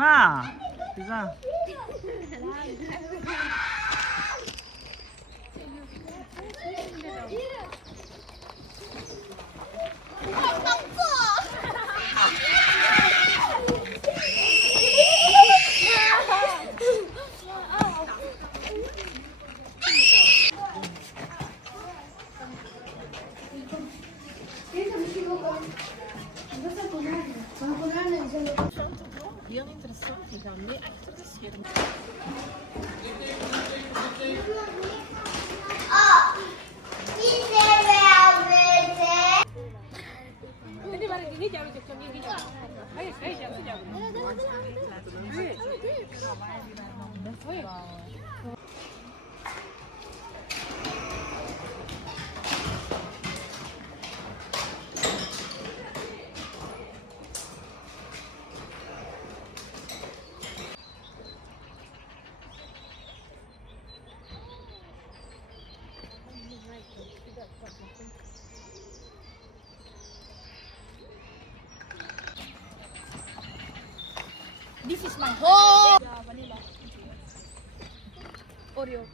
Ma, bisa. Heel interessant, die gaan mee achter de schermen. This is my home. Yeah, vanilla. Oreo.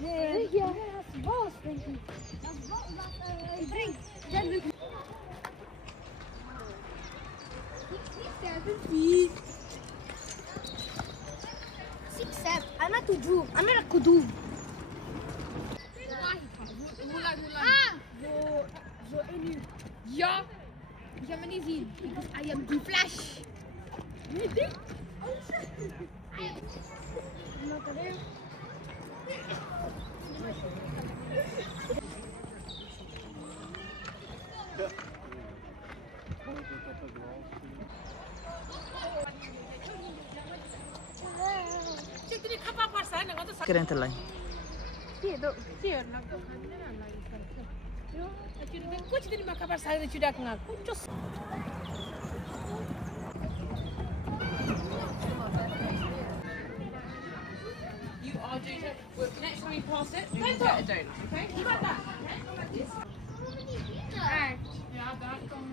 Nee, ja, dat is bos, denk ik. Dat is bos, dat drink. Dat lukt. Six, seven. Ana tujuh. Ana kudu. Mulai. Zo in u. Ja. Die gaan we niet zien. I am the Flash. Niet dik. Keren telai. Kuch din makabar sa na chudak nga. Kuchos. You are doing it. Next time you pass it, you can get a donut. Okay? You got that? Okay? Like this. Ja, daar kan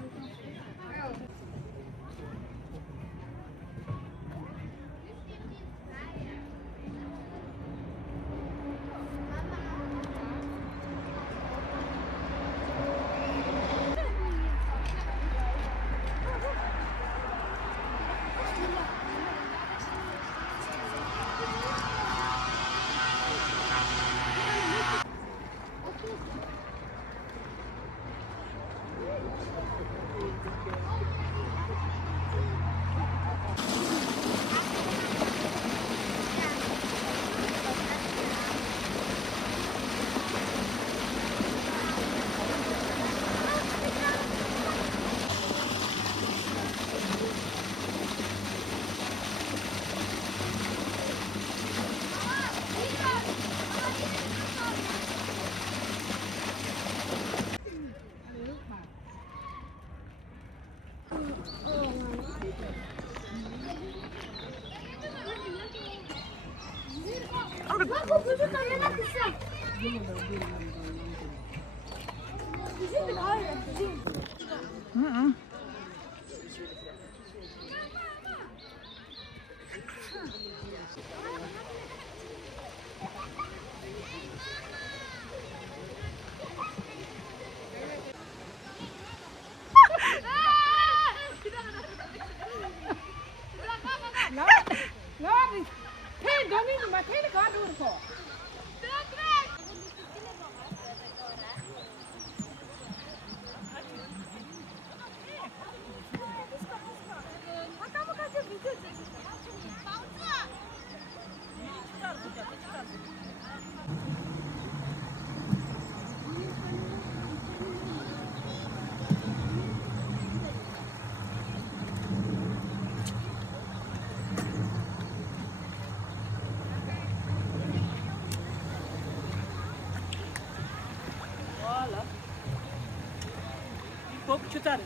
Chutar.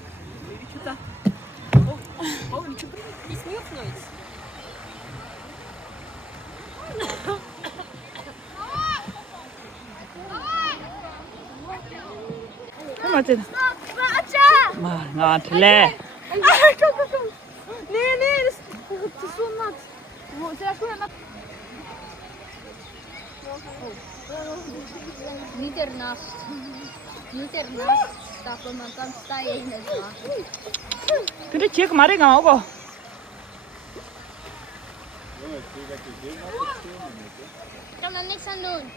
Baby chutar. Oh, niet chutar. Die sneeuwt nooit. Kom maar in. Water! Maar, nou, het le. Kom. Nee, het is zo nat. Será que é nat? Niet ernaast. Niet ernaast stappen, want dan sta je in het water. 근데 지금 말이 나오고. Ik kan er niks aan doen.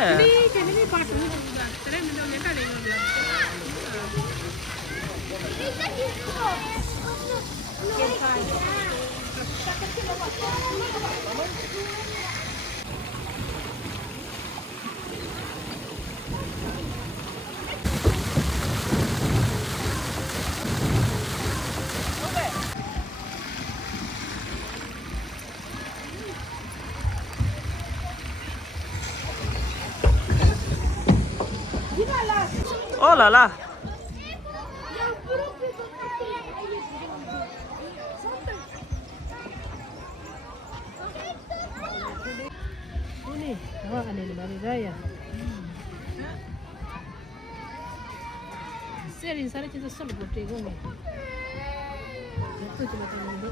Allee. Ini pakai ini juga. Terus minum mereka ada yang bilang. Oh là là. Ini, oh ada di Bali Raya. Sering sana kita selalu bertemu. Itu cuma tahu.